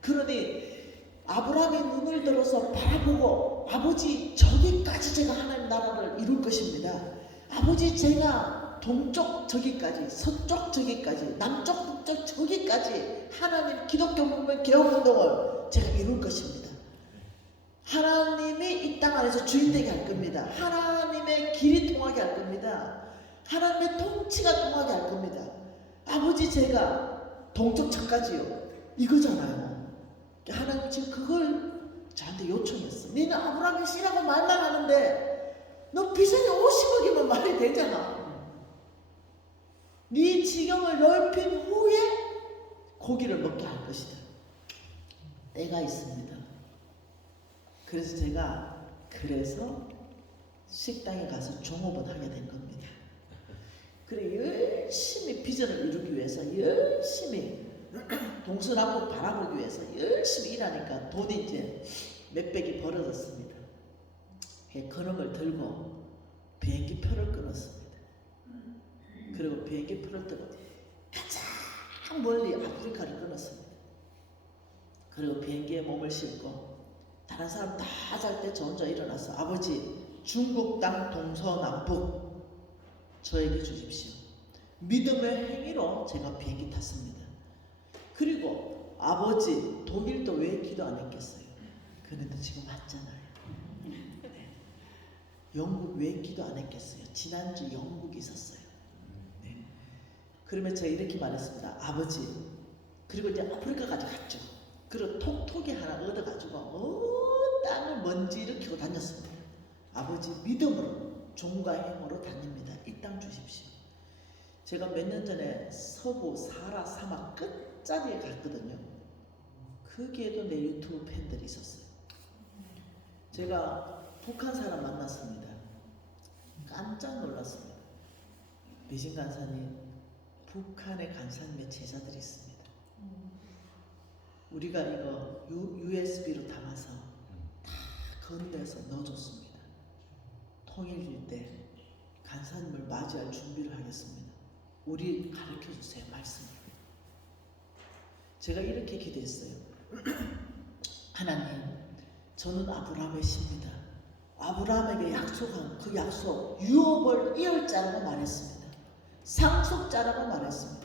그러니 아브라함의 눈을 들어서 바라보고 아버지 저기까지 제가 하나님 나라를 이룰 것입니다. 아버지 제가 동쪽 저기까지 서쪽 저기까지 남쪽 북쪽 저기까지 하나님 기독교 문명 개혁운동을 제가 이룰 것입니다. 하나님이 이 땅 안에서 주인되게 할 겁니다. 하나님의 길이 통하게 할 겁니다. 하나님의 통치가 통하게 할 겁니다. 아버지 제가 동쪽 차까지요. 이거잖아요. 하나님 지금 그걸 저한테 요청했어. 너는 아브라함의 씨라고 말만 하는데 너 비전이 50억이면 말이 되잖아. 네 지경을 넓힌 후에 고기를 먹게 할 것이다. 때가 있습니다. 그래서 제가 식당에 가서 종업원 하게 된 겁니다. 그래 열심히 비전을 이루기 위해서 열심히 동서남북 바라보기 위해서 열심히 일하니까 돈이 이제 몇백이 벌어졌습니다. 그놈을 들고 비행기 표를 끊었습니다. 그리고 비행기 표를 뜨고 가장 멀리 아프리카를 끊었습니다. 그리고 비행기에 몸을 싣고 다른 사람 다 잘 때 저 혼자 일어나서 아버지 중국 땅 동서남북 저에게 주십시오. 믿음의 행위로 제가 비행기 탔습니다. 그리고 아버지 독일도 왜 기도 안 했겠어요? 그런데 지금 왔잖아요. 네. 영국 왜 기도 안 했겠어요? 지난주 영국이 있었어요. 네. 그러면 제가 이렇게 말했습니다. 아버지 그리고 이제 아프리카까지 갔죠. 그리고 톡톡이 하나 얻어가지고 땅을 먼지 일으키고 다녔습니다. 아버지 믿음으로 종과 행으로 다닙니다. 이 땅 주십시오. 제가 몇 년 전에 서부 사하라 사막 끝자리에 갔거든요. 거기에도 내 유튜브 팬들이 있었어요. 제가 북한 사람 만났습니다. 깜짝 놀랐습니다. 배신 간사님, 북한의 간사님의 제자들이 있습니다. 우리가 이거 USB로 담아서 다 건네서 넣어줬습니다. 통일일 때 간사님을 맞이할 준비를 하겠습니다. 우리 가르쳐주세요. 말씀을. 제가 이렇게 기도했어요. 하나님, 저는 아브라함의 씨입니다. 아브라함에게 약속한 그 약속 유업을 이을 자라고 말했습니다. 상속자라고 말했습니다.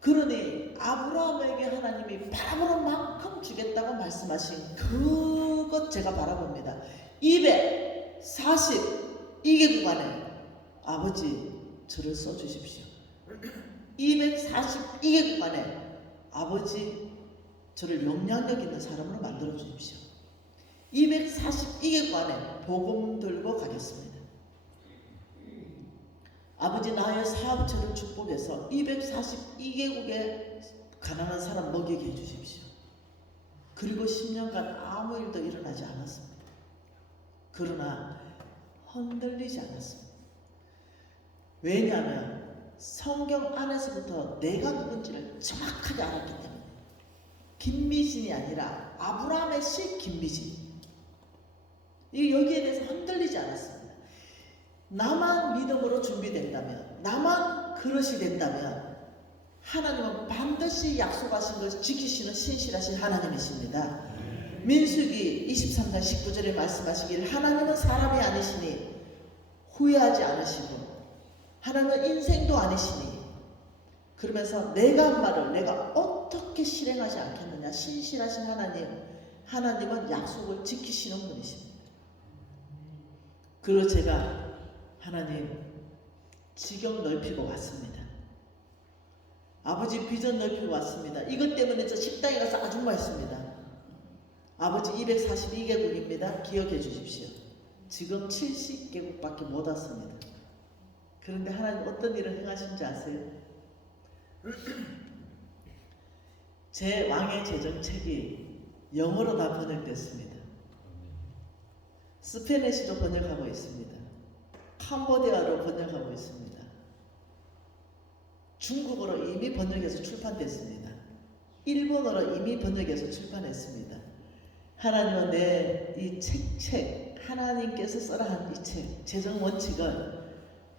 그러니 아브라함에게 하나님이 바라보는 만큼 주겠다고 말씀하신 그것 제가 바라봅니다. 242개 구간에 아버지 저를 써주십시오. 242개 구간에 아버지 저를 영향력 있는 사람으로 만들어 주십시오. 242개 구간에 복음 들고 가겠습니다. 아버지 나의 사업체를 축복해서 242개국에 가난한 사람 먹이게 해주십시오. 그리고 10년간 아무 일도 일어나지 않았습니다. 그러나 흔들리지 않았습니다. 왜냐하면 성경 안에서부터 내가 누군지를 정확하게 알았기 때문에. 김미진이 아니라 아브라함의 씨 김미진. 여기에 대해서 흔들리지 않았습니다. 나만 믿음으로 준비된다면, 나만 그릇이 된다면 하나님은 반드시 약속하신 것을 지키시는 신실하신 하나님이십니다. 민수기 23장 19절에 말씀하시기를 하나님은 사람이 아니시니 후회하지 않으시고 하나님은 인생도 아니시니 그러면서 내가 한 말을 내가 어떻게 실행하지 않겠느냐. 신실하신 하나님은 약속을 지키시는 분이십니다. 그리고 제가 하나님 지경 넓히고 왔습니다. 아버지 비전 넓히고 왔습니다. 이것 때문에 저 식당에 가서 아줌마 했습니다. 아버지 242개국입니다. 기억해 주십시오. 지금 70개국밖에 못 왔습니다. 그런데 하나님 어떤 일을 행하신지 아세요? 제 왕의 재정책이 영어로 다 번역됐습니다. 스페니쉬로 번역하고 있습니다. 캄보디아로 번역하고 있습니다. 중국어로 이미 번역해서 출판됐습니다. 일본어로 이미 번역해서 출판했습니다. 하나님은 내 이 책 하나님께서 써라 한 이 책 재정 원칙을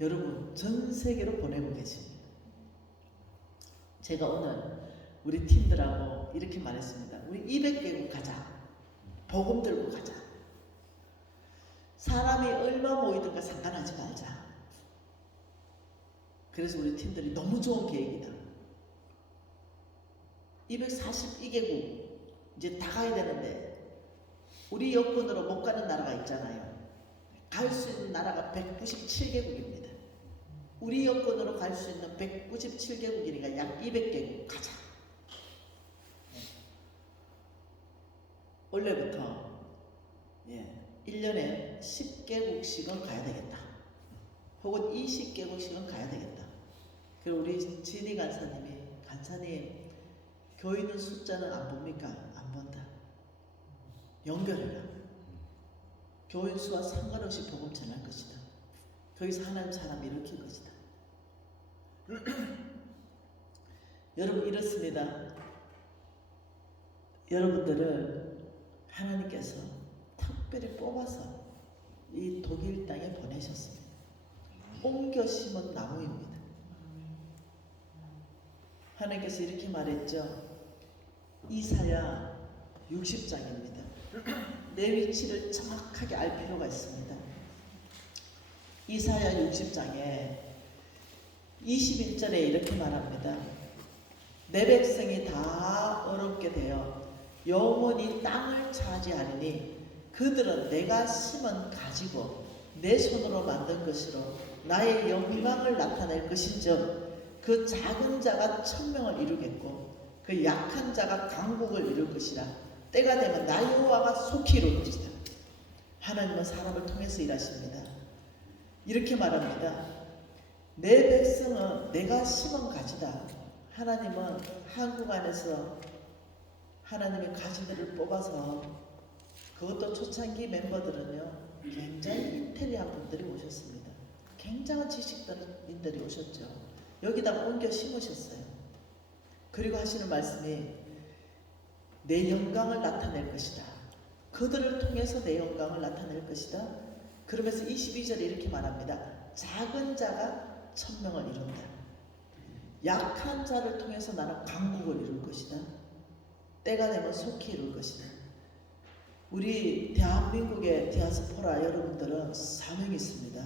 여러분 전 세계로 보내고 계십니다. 제가 오늘 우리 팀들하고 이렇게 말했습니다. 우리 200개국 가자. 복음 들고 가자. 사람이 얼마 모이든가 상관하지 말자. 그래서 우리 팀들이 너무 좋은 계획이다. 242개국 이제 다 가야 되는데 우리 여건으로 못 가는 나라가 있잖아요. 갈 수 있는 나라가 197개국입니다. 우리 여권으로 갈 수 있는 197개국이니까 약 200개국 가자. 원래부터 1년에 10개국씩은 가야 되겠다. 혹은 20개국씩은 가야 되겠다. 그리고 우리 진희 간사님이 간사님 교인의 숫자는 안 봅니까? 안 본다. 연결해라. 교인 수와 상관없이 복음 전할 것이다. 거기서 하나님 사람이 일으킬 것이다. 여러분 이렇습니다. 여러분들을 하나님께서 특별히 뽑아서 이 독일 땅에 보내셨습니다. 옮겨 심은 나무입니다. 하나님께서 이렇게 말했죠. 이사야 60장입니다. 내 위치를 정확하게 알 필요가 있습니다. 이사야 60장에 21절에 이렇게 말합니다. 내 백성이 다 어렵게 되어 영원히 땅을 차지하리니 그들은 내가 심은 가지고 내 손으로 만든 것으로 나의 영광을 나타낼 것인즉 그 작은 자가 천명을 이루겠고 그 약한 자가 강국을 이룰 것이라. 때가 되면 나 여호와가 속히 이룰 것이다. 하나님은 사람을 통해서 일하십니다. 이렇게 말합니다. 내 백성은 내가 심은 가지다. 하나님은 한국 안에서 하나님의 가지들을 뽑아서, 그것도 초창기 멤버들은요 굉장히 인텔리한 분들이 오셨습니다. 굉장한 지식인들이 오셨죠. 여기다가 옮겨 심으셨어요. 그리고 하시는 말씀이 내 영광을 나타낼 것이다. 그들을 통해서 내 영광을 나타낼 것이다. 그러면서 22절에 이렇게 말합니다. 작은 자가 천명을 이룬다. 약한 자를 통해서 나는 강국을 이룰 것이다. 때가 되면 속히 이룰 것이다. 우리 대한민국의 디아스포라 여러분들은 사명이 있습니다.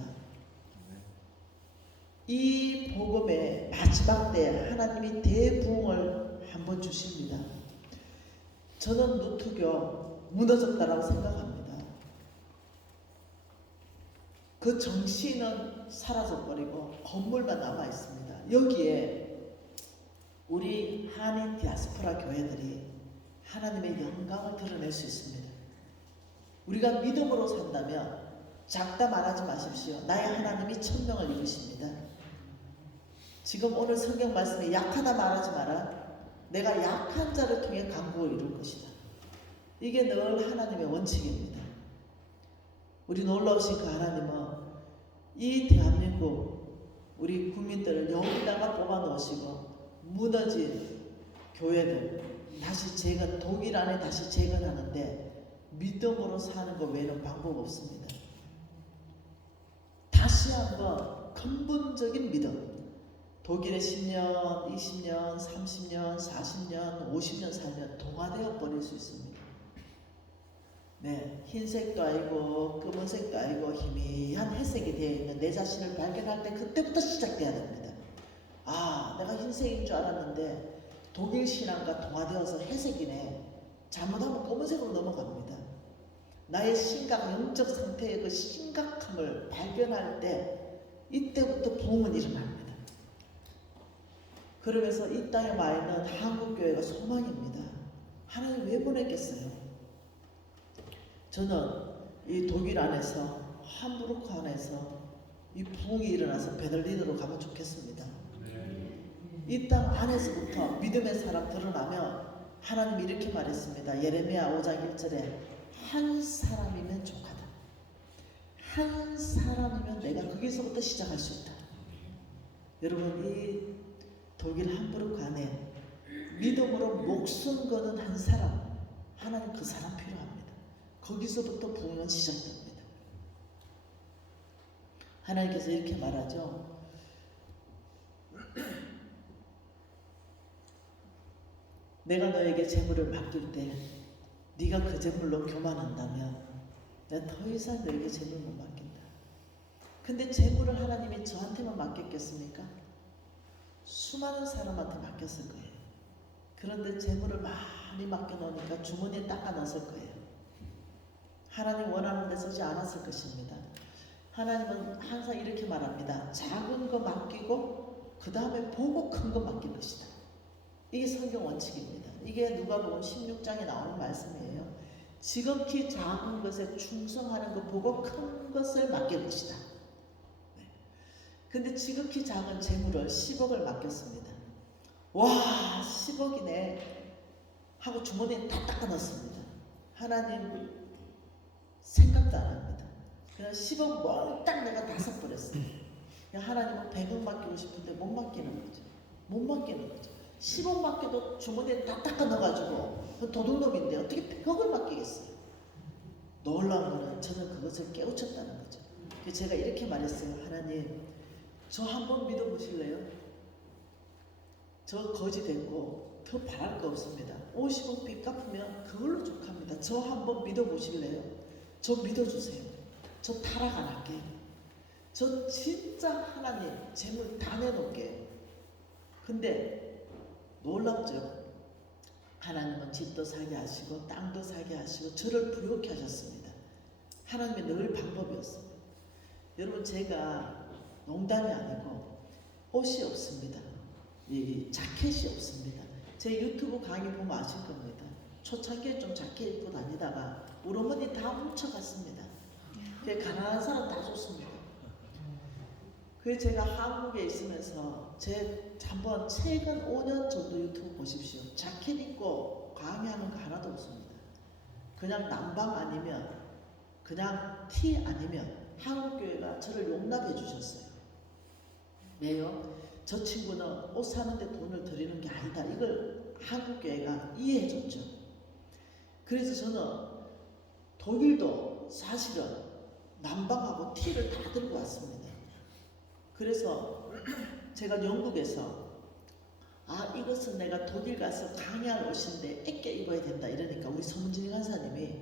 이 복음의 마지막 때 하나님이 대부흥을 한번 주십니다. 저는 누트교 무너졌다라고 생각합니다. 그 정신은 사라져버리고 건물만 남아있습니다. 여기에 우리 한인 디아스포라 교회들이 하나님의 영광을 드러낼 수 있습니다. 우리가 믿음으로 산다면 작다 말하지 마십시오. 나의 하나님이 천명을 이루십니다. 지금 오늘 성경 말씀에 약하다 말하지 마라. 내가 약한 자를 통해 강국을 이룰 것이다. 이게 늘 하나님의 원칙입니다. 우리 놀라우신 그 하나님은 이 대한민국 우리 국민들을 여기다가 뽑아 놓으시고 무너진 교회들 다시 독일 안에 다시 재건하는데 믿음으로 사는 것 외에는 방법 없습니다. 다시 한번 근본적인 믿음. 독일에 10년, 20년, 30년, 40년, 50년 살면 동화되어 버릴 수 있습니다. 네, 흰색도 아니고 검은색도 아니고 희미한 회색이 되어 있는 내 자신을 발견할 때 그때부터 시작돼야 됩니다. 아, 내가 흰색인 줄 알았는데 독일 신앙과 동화되어서 회색이네. 잘못하면 검은색으로 넘어갑니다. 나의 심각, 영적 상태의 그 심각함을 발견할 때 이때부터 부흥은 일어납니다. 그러면서 이 땅에 와 있는 한국교회가 소망입니다. 하나님 왜 보냈겠어요? 저는 이 독일 안에서 함부르크 안에서 이 부흥이 일어나서 베를린으로 가면 좋겠습니다. 이 땅 안에서부터 믿음의 사람 드러나면 하나님이 이렇게 말했습니다. 예레미야 5장 1절에 한 사람이면 족하다. 한 사람이면 내가 거기서부터 시작할 수 있다. 여러분 이 독일 함부르크 안에 믿음으로 목숨 거는 한 사람, 하나님 그 사람 필요합니다. 거기서부터 부흥은 시작됩니다. 하나님께서 이렇게 말하죠. 내가 너에게 재물을 맡길 때 네가 그 재물로 교만한다면 내가 더 이상 너에게 재물 못 맡긴다. 근데 재물을 하나님이 저한테만 맡겼겠습니까? 수많은 사람한테 맡겼을 거예요. 그런데 재물을 많이 맡겨놓으니까 주머니에 닦아 넣었을 거예요. 하나님 원하는 데 쓰지 않았을 것입니다. 하나님은 항상 이렇게 말합니다. 작은 거 맡기고 그 다음에 보고 큰 거 맡길 것이다. 이게 성경 원칙입니다. 이게 누가복음 16장에 나오는 말씀이에요. 지극히 작은 것에 충성하는 거 보고 큰 것을 맡길 것이다. 네. 근데 지극히 작은 재물을 10억을 맡겼습니다. 와, 10억이네 하고 주머니에 다 닦아 넣었습니다. 하나님 생각도 안 합니다. 그냥 10억 몽땅 내가 다 써버렸어요. 하나님은 100억 맡기고 싶은데 못 맡기는 거죠. 못 맡기는 거죠. 10억 맡겨도 주머니에 다 닦아 넣어가지고 도둑놈인데 어떻게 100억을 맡기겠어요. 놀라운 거는 저는 그것을 깨우쳤다는 거죠. 그래서 제가 이렇게 말했어요. 하나님, 저 한번 믿어보실래요? 저 거지 됐고 더 바랄 거 없습니다. 50억 빚 갚으면 그걸로 족합니다. 저 한번 믿어보실래요? 저 믿어주세요. 저 타락 안 할게요. 저 진짜 하나님 재물 다 내놓을게요. 근데 놀랍죠? 하나님은 집도 사게 하시고 땅도 사게 하시고 저를 부유하게 하셨습니다. 하나님의 늘 방법이었습니다. 여러분, 제가 농담이 아니고 옷이 없습니다. 이 자켓이 없습니다. 제 유튜브 강의 보면 아실 겁니다. 초창기에 좀 자켓 입고 다니다가 우리 어머니 다 훔쳐갔습니다. 가난한 사람 다 줬습니다. 그래서 제가 한국에 있으면서 한번 최근 5년 정도 유튜브 보십시오. 자켓 입고 강의하는 거 하나도 없습니다. 그냥 남방 아니면 그냥 티 아니면 한국교회가 저를 용납해 주셨어요. 왜요? 저 친구는 옷 사는데 돈을 들이는 게 아니다. 이걸 한국교회가 이해해 줬죠. 그래서 저는 독일도 사실은 남방하고 티를 다 들고 왔습니다. 그래서 제가 영국에서 이것은 내가 독일 가서 강의할 옷인데 애껴 입어야 된다 이러니까 우리 서문진이 간사님이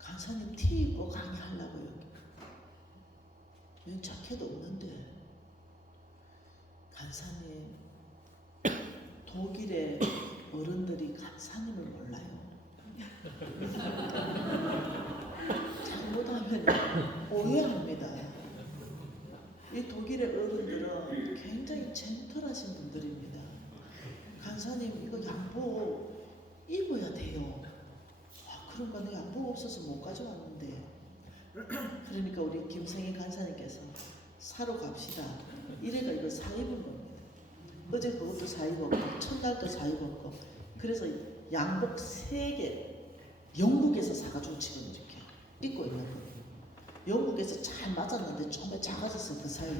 간사님 티 입고 강의하려고요. 여기 자켓 없는데. 간사님, 독일의 어른들이 간사님을 몰라요. 잘못하면 오해합니다. 이 독일의 어른들은 굉장히 젠틀하신 분들입니다. 간사님, 이거 양복 입어야 돼요. 그런가 내가 양복 없어서 못 가져왔는데. 그러니까 우리 김생희 간사님께서 사러 갑시다. 이래가 이거 사 입은 겁니다. 어제 그것도 사 입었고 첫날도 사 입었고 그래서 양복 3개 영국에서 사가지고 지금 이렇게 입고 있는 거예요. 영국에서 잘 맞았는데 좀 작아졌어요. 그 사이에.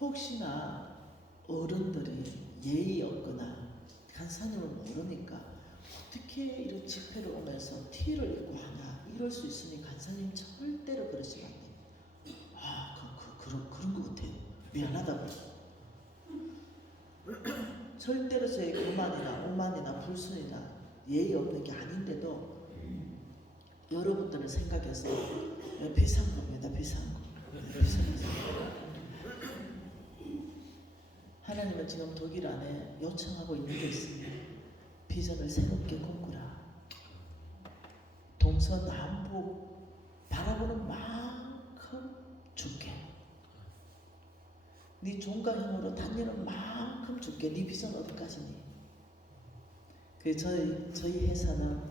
혹시나 어른들이 예의 없거나 간사님을 모르니까 어떻게 이런 집회를 오면서 티를 입고 하냐 이럴 수 있으니 간사님 절대로 그러시면 안 돼요. 그런 것 같아요. 미안하다고. 절대로 제 교만이나 오만이나 불순이나 예의 없는 게 아닌데도 여러분들을 생각해서 비싼 겁니다. 비싼 거. 비싼 거. 하나님은 지금 독일 안에 요청하고 있는 게 있습니다. 비전을 새롭게 꿈꾸라. 동서남북 바라보는 만큼 줄게. 네 종과 힘으로 다니는 만큼 줄게. 네 비전 어디까지니? 저희 회사는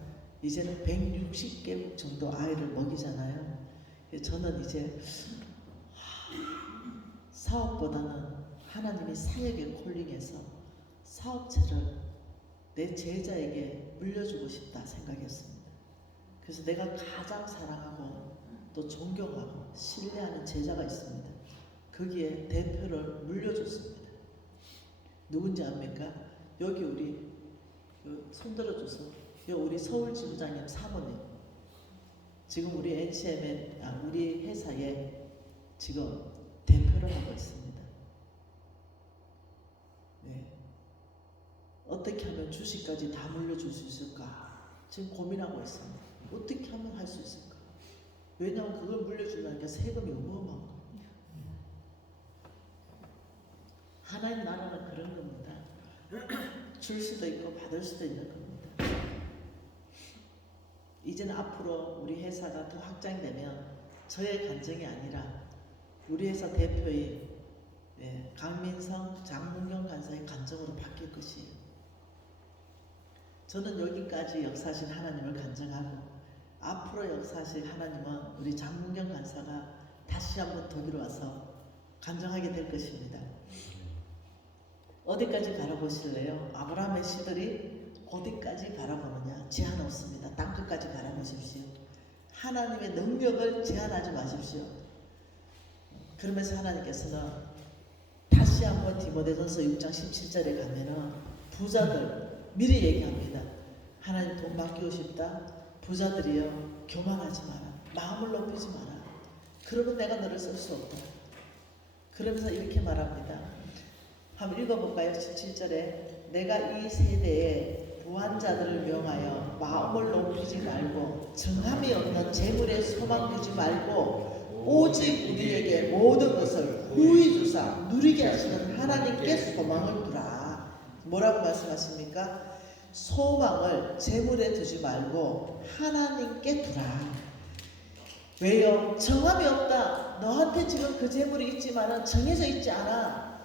이제는 160개 정도 아이를 먹이잖아요. 저는 이제 사업보다는 하나님이 사역에 콜링해서 사업체를 내 제자에게 물려주고 싶다 생각했습니다. 그래서 내가 가장 사랑하고 또 존경하고 신뢰하는 제자가 있습니다. 거기에 대표를 물려줬습니다. 누군지 압니까? 여기 우리 손들어줘서 우리 서울지부장님 사모님 지금 우리 NCM의 우리 회사에 지금 대표를 하고 있습니다. 네. 어떻게 하면 주식까지 다 물려줄 수 있을까? 지금 고민하고 있습니다. 어떻게 하면 할 수 있을까? 왜냐하면 그걸 물려주려니까 세금이 어마어마한 거. 하나님 나라는 그런 겁니다. 줄 수도 있고 받을 수도 있는 겁니다. 이제는 앞으로 우리 회사가 더 확장되면 저의 간증이 아니라 우리 회사 대표의 강민성 장문경 간사의 간증으로 바뀔 것이에요. 저는 여기까지 역사하신 하나님을 간증하고 앞으로 역사하실 하나님은 우리 장문경 간사가 다시 한번 독일 와서 간증하게 될 것입니다. 어디까지 바라보실래요? 아브라함의 시들이 어디까지 바라보느냐? 제한 없습니다. 땅끝까지 바라보십시오. 하나님의 능력을 제한하지 마십시오. 그러면서 하나님께서는 다시 한번 디모데전서 6장 17절에 가면은 부자들 미리 얘기합니다. 하나님 돈 맡기고 싶다. 부자들이여 교만하지 마라. 마음을 높이지 마라. 그러면 내가 너를 쓸 수 없다. 그러면서 이렇게 말합니다. 한번 읽어볼까요? 17절에 내가 이 세대에 부한자들을 명하여 마음을 높이지 말고 정함이 없는 재물에 소망 두지 말고 오직 우리에게 모든 것을 후히 주사 누리게 하시는 하나님께 소망을 두라. 뭐라고 말씀하십니까? 소망을 재물에 두지 말고 하나님께 두라. 왜요? 정함이 없다. 너한테 지금 그 재물이 있지만은 정해져 있지 않아.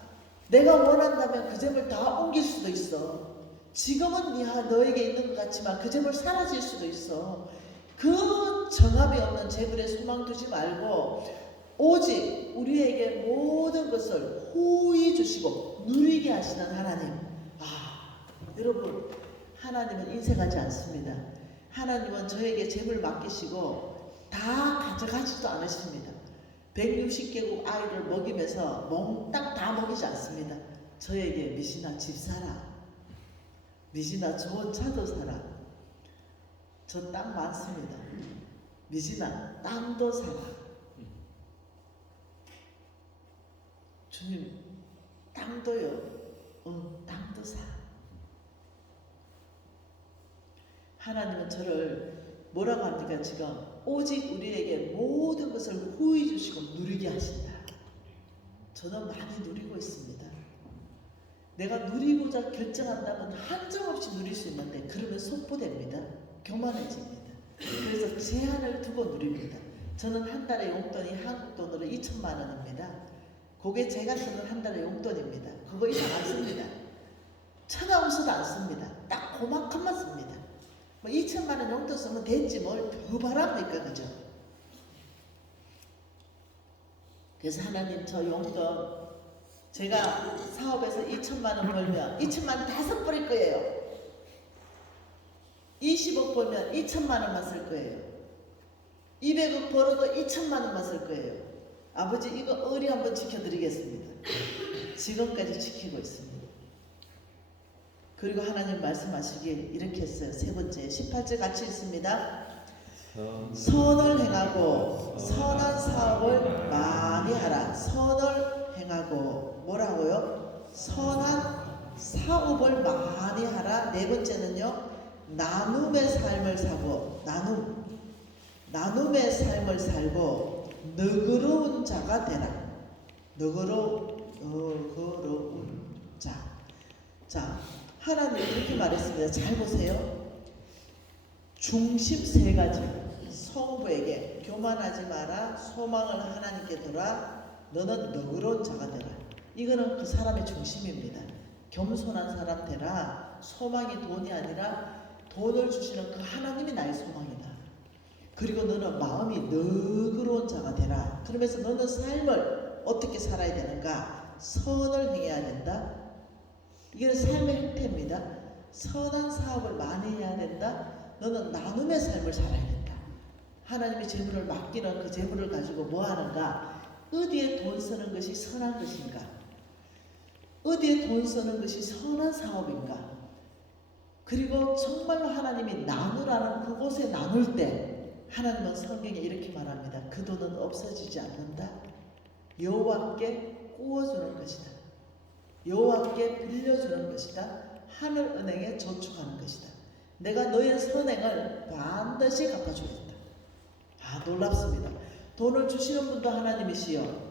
내가 원한다면 그 재물 다 옮길 수도 있어. 지금은 너에게 있는 것 같지만 그 재물 사라질 수도 있어. 그 정함이 없는 재물에 소망 두지 말고 오직 우리에게 모든 것을 후히 주시고 누리게 하시는 하나님. 여러분, 하나님은 인색하지 않습니다. 하나님은 저에게 재물 맡기시고 다 가져가지도 않으십니다. 160개국 아이를 먹이면서 몽땅 다 먹이지 않습니다. 저에게 미신아 집 사라. 미신아 좋은 차도 사라. 저 땅 많습니다. 미신아 땅도 사라. 주님 땅도요. 땅도 사. 하나님은 저를 뭐라고 합니까? 지금 오직 우리에게 모든 것을 후히 주시고 누리게 하신다. 저는 많이 누리고 있습니다. 내가 누리고자 결정한다면 한정없이 누릴 수 있는데 그러면 속보됩니다. 교만해집니다. 그래서 제한을 두고 누립니다. 저는 한 달에 용돈이 한국 돈으로 2천만 원입니다. 그게 제가 쓰는 한 달의 용돈입니다. 그거 이상 안 씁니다. 천하 없어도 안 씁니다. 딱 그만큼만 씁니다. 2천만 원 용돈 쓰면 됐지 뭘 더 바랍니까? 그죠? 그래서 하나님 저 용돈 제가 사업에서 2천만 원 벌면 2천만 원 다 써버릴 거예요. 20억 벌면 2천만 원만 쓸 거예요. 200억 벌어도 2천만 원만 쓸 거예요. 아버지 이거 의리 한번 지켜드리겠습니다. 지금까지 지키고 있습니다. 그리고 하나님 말씀하시길 이렇게 했어요. 세 번째 18절 같이 읽습니다. 선을 행하고 선한 사업을 많이 하라. 선을 행하고 뭐라고요? 선한 사업을 많이 하라. 네 번째는요. 나눔의 삶을 사고 나눔의 삶을 살고 너그러운 자가 되라. 너그러운 자. 자, 하나님 이렇게 말했습니다. 잘 보세요. 중심 세 가지. 성부에게 교만하지 마라. 소망을 하나님께 두라. 너는 너그러운 자가 되라. 이거는 그 사람의 중심입니다. 겸손한 사람 되라. 소망이 돈이 아니라 돈을 주시는 그 하나님이 나의 소망이다. 그리고 너는 마음이 너그러운 자가 되라. 그러면서 너는 삶을 어떻게 살아야 되는가? 선을 행해야 된다. 이건 삶의 형태입니다. 선한 사업을 많이 해야 된다. 너는 나눔의 삶을 살아야 된다. 하나님이 재물을 맡기는 그 재물을 가지고 뭐 하는가? 어디에 돈 쓰는 것이 선한 것인가? 어디에 돈 쓰는 것이 선한 사업인가? 그리고 정말로 하나님이 나누라는 그곳에 나눌 때 하나님은 성경에 이렇게 말합니다. 그 돈은 없어지지 않는다. 여호와께 구워주는 것이다. 여호와께 빌려주는 것이다. 하늘은행에 저축하는 것이다. 내가 너의 선행을 반드시 갚아주겠다. 놀랍습니다. 돈을 주시는 분도 하나님이시여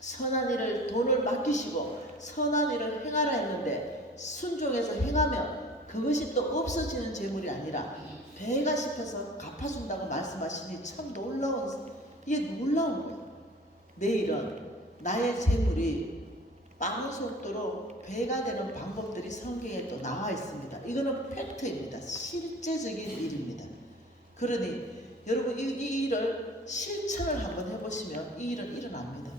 선한 일을 돈을 맡기시고 선한 일을 행하라 했는데 순종해서 행하면 그것이 또 없어지는 재물이 아니라 배가 싶어서 갚아준다고 말씀하시니 참 놀라운, 이게 놀라운 거예요. 내일은 나의 재물이 빠른 속도로 배가 되는 방법들이 성경에 또 나와 있습니다. 이거는 팩트입니다. 실제적인 일입니다. 그러니 여러분 이 일을 실천을 한번 해보시면 이 일은 일어납니다.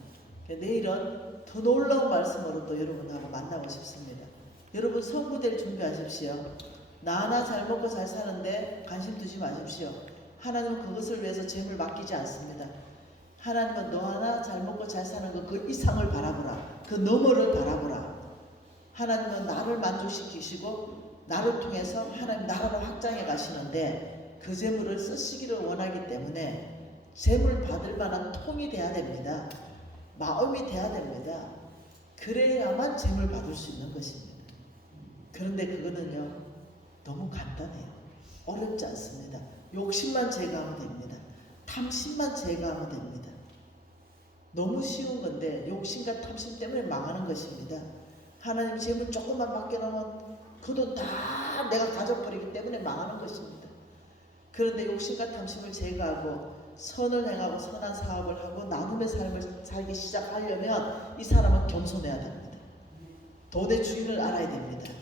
내일은 더 놀라운 말씀으로 또 여러분하고 만나고 싶습니다. 여러분 성부대를 준비하십시오. 나 하나 잘 먹고 잘 사는데 관심 두지 마십시오. 하나님은 그것을 위해서 재물 맡기지 않습니다. 하나님은 너 하나 잘 먹고 잘 사는 거 그 이상을 바라보라. 그 너머를 바라보라. 하나님은 나를 만족시키시고 나를 통해서 하나님 나라를 확장해 가시는데 그 재물을 쓰시기를 원하기 때문에 재물 받을 만한 통이 돼야 됩니다. 마음이 돼야 됩니다. 그래야만 재물 받을 수 있는 것입니다. 그런데 그거는요 너무 간단해요. 어렵지 않습니다. 욕심만 제거하면 됩니다. 탐심만 제거하면 됩니다. 너무 쉬운 건데 욕심과 탐심 때문에 망하는 것입니다. 하나님 재물 조금만 맡겨놓으면 그 돈 다 내가 가져버리기 때문에 망하는 것입니다. 그런데 욕심과 탐심을 제거하고 선을 행하고 선한 사업을 하고 나눔의 삶을 살기 시작하려면 이 사람은 겸손해야 됩니다. 돈의 주인을 알아야 됩니다.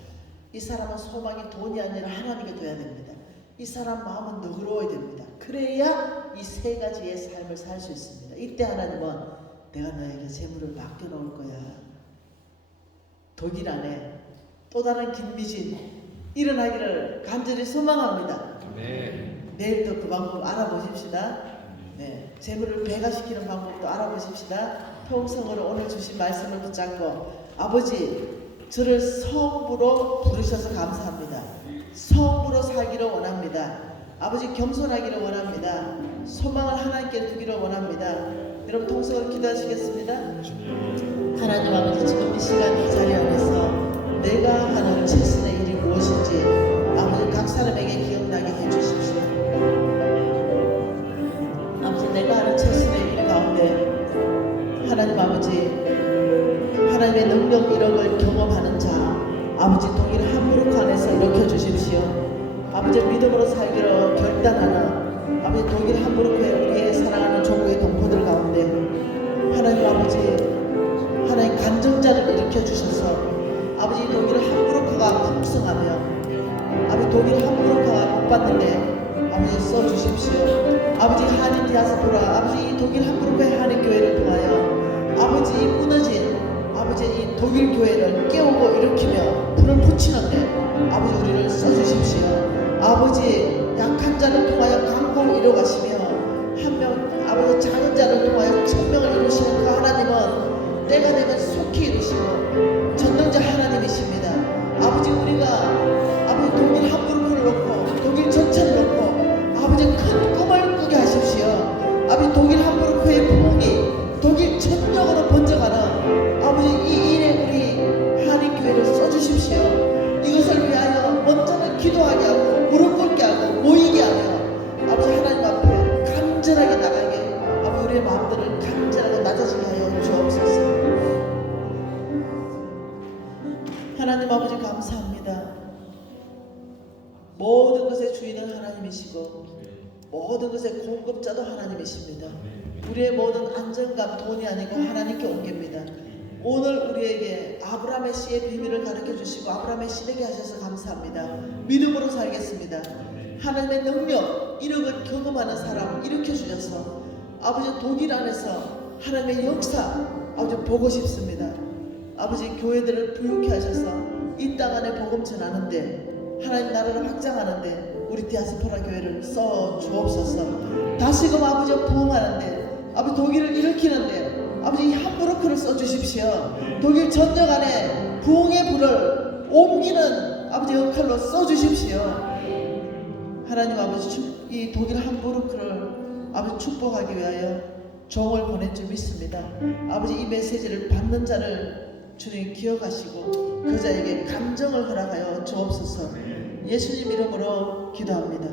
이 사람은 소망이 돈이 아니라 하나님께 둬야 됩니다. 이 사람 마음은 너그러워야 됩니다. 그래야 이 세 가지의 삶을 살 수 있습니다. 이때 하나님은 내가 너에게 재물을 맡겨놓을 거야. 독일 안에 또 다른 김미진 일어나기를 간절히 소망합니다. 네. 내일도 그 방법 알아보십시다. 네, 재물을 배가시키는 방법도 알아보십시다. 통성으로 오늘 주신 말씀을 붙잡고 아버지 저를 성부로 부르셔서 감사합니다. 성부로 살기를 원합니다. 아버지 겸손하기를 원합니다. 소망을 하나님께 두기를 원합니다. 여러분 통성으로 기도하시겠습니다. 하나님 아버지 지금 이 시간 이 자리에 안에서 내가 하는 최선의 일이 무엇인지 아버지 각 사람에게 기억나게 해주십시오. 아버지 내가 하는 최선의 일 가운데 하나님 아버지 하나님의 능력 이력을 경험하는 자 아버지 독일 함부르크 안에서 일으켜 주십시오. 아버지 믿음으로 살기로 결단하는 아버지 독일 함부르크의 우리의 사랑하는 조국의 동포들 가운데 하나님 아버지 하나님 간증자를 일으켜 주셔서 아버지 독일 함부르크가 풍성하며 아버지 독일 함부르크가 못 받는데 아버지 써주십시오. 아버지 한인 디아스포라 아버지 독일 함부르크의 한인 교회를 통하여 아버지 무너진 아버지 이 독일 교회를 깨우고 일으키며 불을 붙이는데 아버지 우리를 써주십시오. 아버지 약한 자를 통하여 강국을 이루가시며 한 명 아버지 작은 자를 통하여 천명을 이루시는 그 하나님은 때가 되면 속히 이루시고 전능자 하나님이십니다. 아버지 우리가 아버지 독일 함부르크를 놓고 독일 전체를 놓고 아버지 큰 꿈을 꾸게 하십시오. 아버지 독일 함부르크의 부흥이 독일 전역으로 번져가는 아버지 이 일에 우리 한인교회를 써주십시오. 이것을 위하여 먼저는 기도하게 하고 무릎 꿇게 하고 모이게 하며 아버지 하나님 앞에 간절하게 나가게 아버지 우리의 마음들을 간절하게 낮아지게 하여 주옵소서. 하나님 아버지 감사합니다. 모든 것의 주인은 하나님이시고 모든 것의 공급자도 하나님이십니다. 우리의 모든 안정감 돈이 아니고 하나님께 옮깁니다. 오늘 우리에게 아브라함의 씨의 비밀을 가르쳐 주시고 아브라함의 씨되게 하셔서 감사합니다. 믿음으로 살겠습니다. 하나님의 능력, 이력을 경험하는 사람 일으켜 주셔서 아버지 독일 안에서 하나님의 역사 아버지 보고 싶습니다. 아버지 교회들을 부유케 하셔서 이 땅 안에 복음 전하는데 하나님 나라를 확장하는데 우리 디아스포라 교회를 써 주옵소서. 다시금 아버지 부흥하는데 아버지 독일을 일으키는데 아버지 함부르크를 써주십시오. 독일 전역 안에 부흥의 불을 옮기는 아버지 역할로 써주십시오. 하나님 아버지 이 독일 함부르크를 아버지 축복하기 위하여 종을 보낸 줄 믿습니다. 아버지 이 메시지를 받는 자를 주님 기억하시고 그 자에게 감정을 허락하여 주옵소서. 예수님 이름으로 기도합니다.